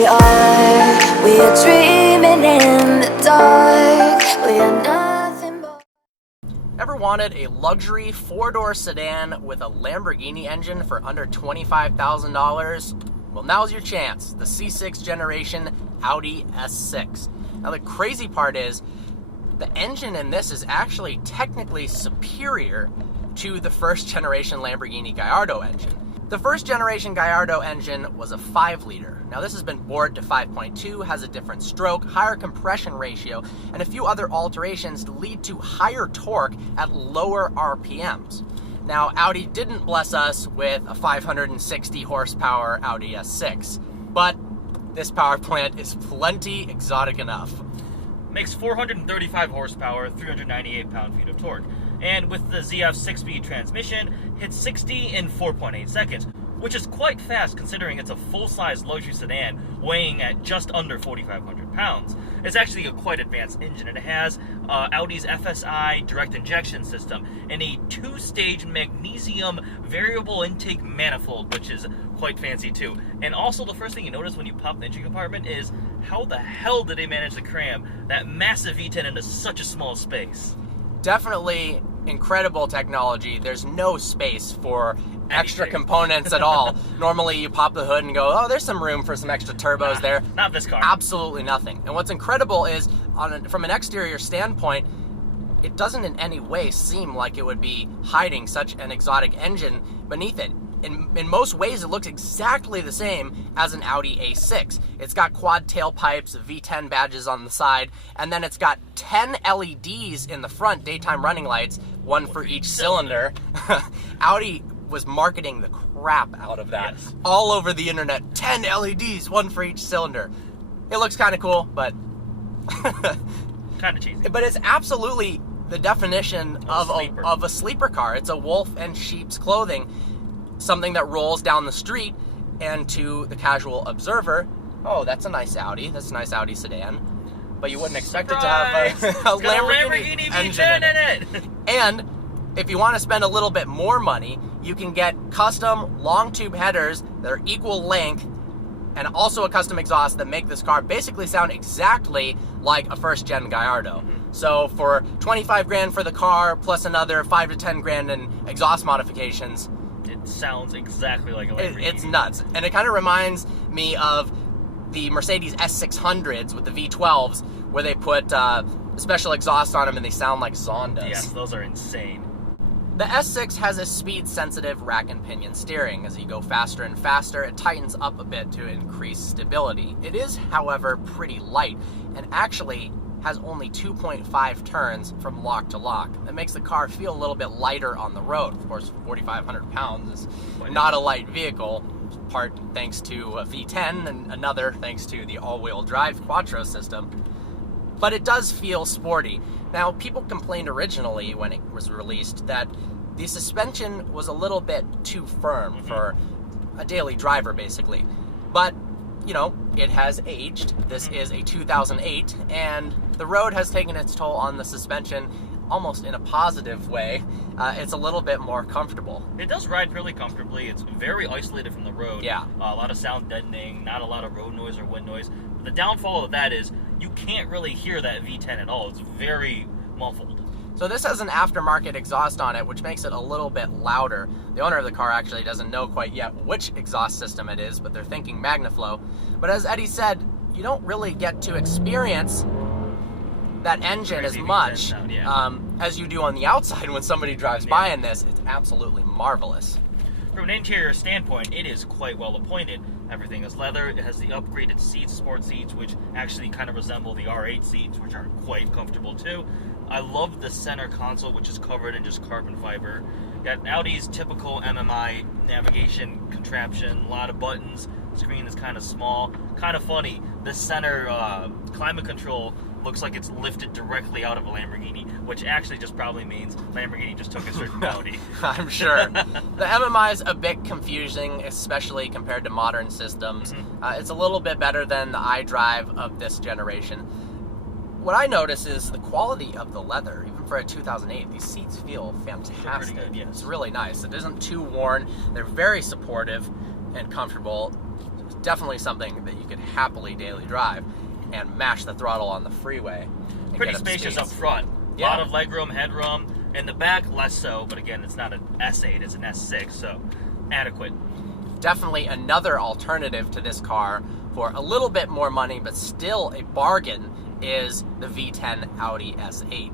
We are dreaming in the dark. We are nothing but... Ever wanted a luxury four-door sedan with a Lamborghini engine for under $25,000? Well, now's your chance. The C6 generation Audi S6. Now the crazy part is, the engine in this is actually technically superior to the first generation Lamborghini Gallardo engine. The first generation Gallardo engine was a 5-liter. Now this has been bored to 5.2, has a different stroke, higher compression ratio, and a few other alterations to lead to higher torque at lower RPMs. Now Audi didn't bless us with a 560 horsepower Audi S6, but this power plant is plenty exotic enough. Makes 435 horsepower, 398 pound-feet of torque. And with the ZF 6-speed transmission, hits 60 in 4.8 seconds, which is quite fast considering it's a full-size luxury sedan weighing at just under 4,500 pounds. It's actually a quite advanced engine, and it has Audi's FSI direct injection system and a 2-stage magnesium variable intake manifold, which is quite fancy too. And also the first thing you notice when you pop the engine compartment is how the hell did they manage to cram that massive V10 into such a small space? Definitely incredible technology. There's no space for extra components at all. Normally you pop the hood and go, oh, there's some room for some extra turbos there. Not this car. Absolutely nothing. And what's incredible is, from an exterior standpoint, it doesn't in any way seem like it would be hiding such an exotic engine beneath it. In most ways, it looks exactly the same as an Audi A6. It's got quad tailpipes, V10 badges on the side, and then it's got 10 LEDs in the front, daytime running lights, one for each cylinder. Audi was marketing the crap out of that. Yes. All over the internet. 10 LEDs, one for each cylinder. It looks kind of cool, but... kind of cheesy. But it's absolutely the definition of a sleeper car. It's a wolf in sheep's clothing. Something that rolls down the street, and to the casual observer, oh, that's a nice Audi. That's a nice Audi sedan. But you wouldn't expect it to have a Lamborghini engine in it. And if you want to spend a little bit more money, you can get custom long tube headers that are equal length and also a custom exhaust that make this car basically sound exactly like a first gen Gallardo. So for 25 grand for the car plus another 5 to 10 grand in exhaust modifications, it sounds exactly like a Lamborghini. It's nuts. And it kind of reminds me of the Mercedes S600s with the V12s, where they put special exhaust on them and they sound like Zondas. Yes, those are insane. The S6 has a speed-sensitive rack and pinion steering. As you go faster and faster, it tightens up a bit to increase stability. It is, however, pretty light, and actually has only 2.5 turns from lock to lock. That makes the car feel a little bit lighter on the road. Of course, 4,500 pounds is not a light vehicle, part thanks to a V10 and another thanks to the all-wheel drive Quattro system. But it does feel sporty. Now, people complained originally when it was released that the suspension was a little bit too firm for a daily driver, basically. But you know, it has aged. This is a 2008, and the road has taken its toll on the suspension almost in a positive way. It's a little bit more comfortable. It does ride fairly comfortably. It's very isolated from the road. Yeah. A lot of sound deadening, not a lot of road noise or wind noise. But the downfall of that is you can't really hear that V10 at all. It's very muffled. So this has an aftermarket exhaust on it, which makes it a little bit louder. The owner of the car actually doesn't know quite yet which exhaust system it is, but they're thinking MagnaFlow. But as Eddie said, you don't really get to experience that engine as much sound, yeah. As you do on the outside when somebody drives by in this. It's absolutely marvelous. From an interior standpoint, it is quite well appointed. Everything is leather. It has the upgraded seats, sport seats, which actually kind of resemble the R8 seats, which are quite comfortable too. I love the center console, which is covered in just carbon fiber. Got Audi's typical Mmi Navigation contraption, a lot of buttons. Screen is kind of small. Kind of funny, this center climate control looks like it's lifted directly out of a Lamborghini, which actually just probably means Lamborghini just took a certain Audi. I'm sure. The Mmi is a bit confusing, especially compared to modern systems. It's a little bit better than the iDrive of this generation. What I notice is the quality of the leather. Even for a 2008, these seats feel fantastic. Pretty good, yes. It's really nice. It isn't too worn. They're very supportive and comfortable. definitely something that you could happily daily drive and mash the throttle on the freeway. Pretty spacious up front. A lot of legroom, headroom. In the back, less so, but again, it's not an S8, it's an S6, so adequate. Definitely another alternative to this car for a little bit more money, but still a bargain, is the V10 Audi S8.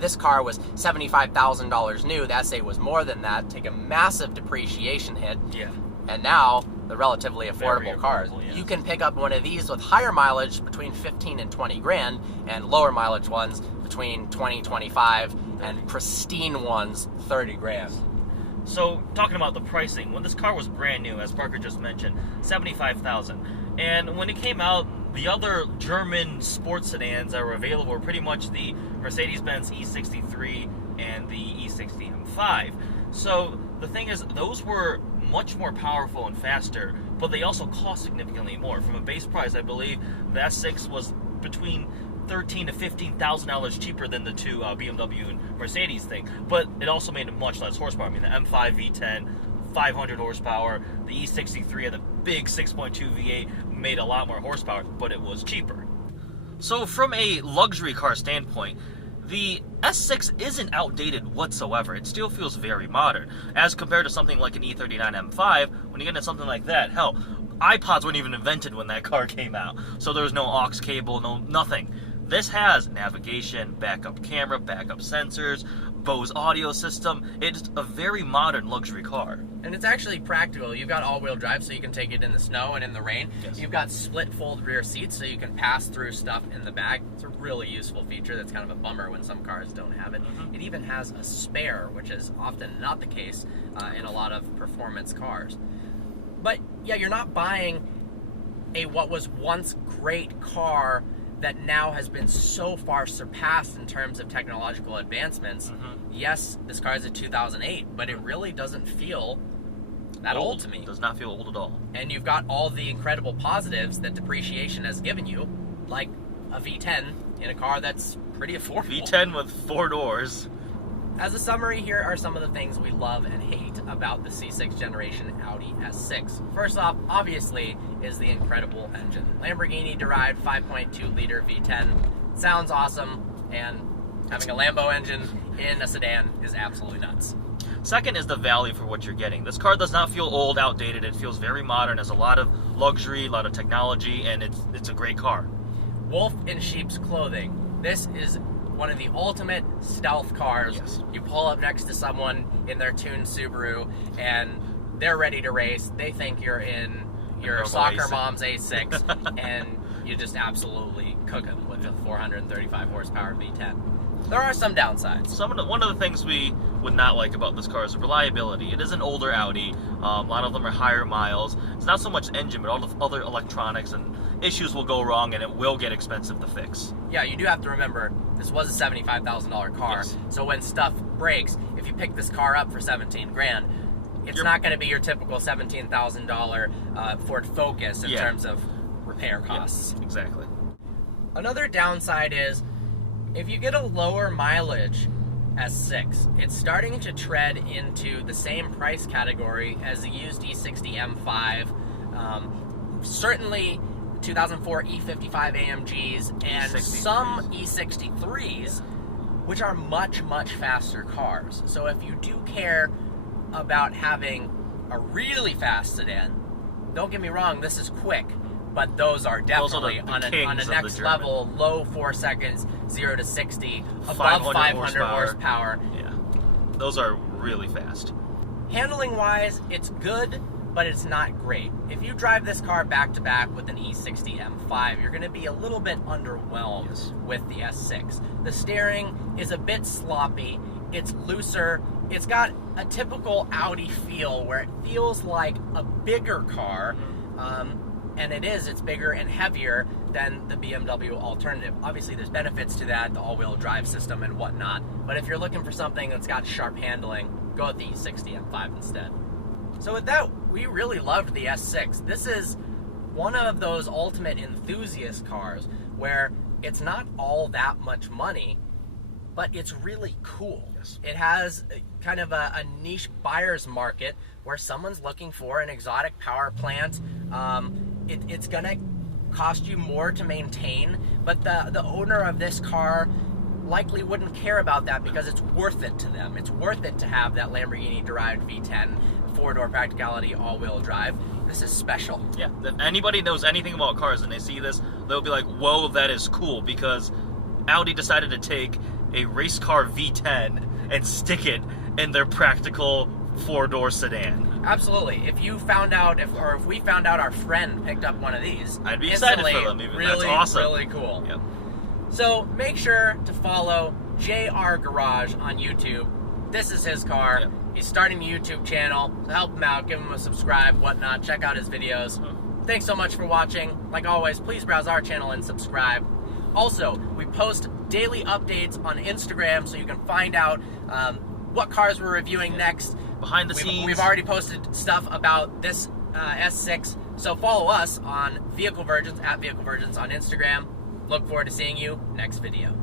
This car was $75,000 new. The S8 was more than that. Take a massive depreciation hit. Yeah. And now, the relatively affordable cars. Yes. You can pick up one of these with higher mileage between 15 and 20 grand, and lower mileage ones between 20, 25, and pristine ones 30 grand. So, talking about the pricing, when this car was brand new, as Parker just mentioned, $75,000. And when it came out, the other German sports sedans that were available were pretty much the Mercedes-Benz E63 and the E60 M5. So, the thing is, those were much more powerful and faster, but they also cost significantly more. From a base price, I believe the S6 was between $13,000 to $15,000 cheaper than the two BMW and Mercedes thing, but it also made much less horsepower. I mean, the M5 V10, 500 horsepower, the E63 had a big 6.2 V8, made a lot more horsepower, but it was cheaper. So from a luxury car standpoint, the S6 isn't outdated whatsoever. It still feels very modern. As compared to something like an E39 M5, when you get into something like that, hell, iPods weren't even invented when that car came out. So there was no aux cable, nothing. This has navigation, backup camera, backup sensors, Bose audio system. It's a very modern luxury car. And it's actually practical. You've got all-wheel drive, so you can take it in the snow and in the rain. Yes. You've got split fold rear seats, so you can pass through stuff in the back. It's a really useful feature. That's kind of a bummer when some cars don't have it. It even has a spare, which is often not the case in a lot of performance cars. But yeah, you're not buying what was once great car that now has been so far surpassed in terms of technological advancements. Yes, this car is a 2008, but it really doesn't feel that old to me. Does not feel old at all. And you've got all the incredible positives that depreciation has given you, like a V10 in a car that's pretty affordable. V10 with 4 doors. As a summary, here are some of the things we love and hate about the C6 generation Audi S6. First off, obviously, is the incredible engine. Lamborghini-derived 5.2-liter V10 sounds awesome, and having a Lambo engine in a sedan is absolutely nuts. Second is the value for what you're getting. This car does not feel old, outdated. It feels very modern, has a lot of luxury, a lot of technology, and it's a great car. Wolf in sheep's clothing. This is one of the ultimate stealth cars. Yes. You pull up next to someone in their tuned Subaru, and they're ready to race. They think you're in your soccer A6. mom's A6, and you just absolutely cook them with a 435 horsepower V10. There are some downsides. One of the things we would not like about this car is the reliability. It is an older Audi. A lot of them are higher miles. It's not so much the engine, but all the other electronics and issues will go wrong, and it will get expensive to fix. Yeah, you do have to remember, this was a $75,000 car. Yes. So when stuff breaks, if you pick this car up for 17 grand, it's not going to be your typical $17,000 Ford Focus in terms of repair costs. Yes, exactly. Another downside is, if you get a lower mileage S6, it's starting to tread into the same price category as the used E60 M5, certainly 2004 E55 AMGs, and E63s. some E63s, which are much, much faster cars. So if you do care about having a really fast sedan, don't get me wrong, this is quick, but those are definitely the on a kings next of the level, low 4 seconds, 0 to 60, above 500 horsepower. Yeah, those are really fast. Handling wise, it's good, but it's not great. If you drive this car back to back with an E60 M5, you're going to be a little bit underwhelmed with the S6. The steering is a bit sloppy, it's looser, it's got a typical Audi feel where it feels like a bigger car, and it's bigger and heavier than the BMW alternative. Obviously there's benefits to that, the all-wheel drive system and whatnot, but if you're looking for something that's got sharp handling, go with the E60 M5 instead. So with that, we really loved the S6. This is one of those ultimate enthusiast cars where it's not all that much money, but it's really cool. Yes. It has kind of a niche buyer's market where someone's looking for an exotic power plant It's gonna cost you more to maintain, but the owner of this car likely wouldn't care about that because it's worth it to them. It's worth it to have that Lamborghini derived V10 four-door practicality all-wheel drive. This is special. Yeah, if anybody knows anything about cars and they see this, they'll be like, whoa, that is cool, because Audi decided to take a race car V10 and stick it in their practical four-door sedan. Absolutely. If you found out, if we found out our friend picked up one of these, I'd be excited for them. Even really, that's awesome. Really cool. Yep. So make sure to follow JRGarage on YouTube. This is his car. Yep. He's starting a YouTube channel. So help him out, give him a subscribe, whatnot. Check out his videos. Thanks so much for watching. Like always, please browse our channel and subscribe. Also, we post daily updates on Instagram so you can find out what cars we're reviewing next. Behind the scenes. We've already posted stuff about this S6, so follow us on Vehicle Virgins, at Vehicle Virgins on Instagram. Look forward to seeing you next video.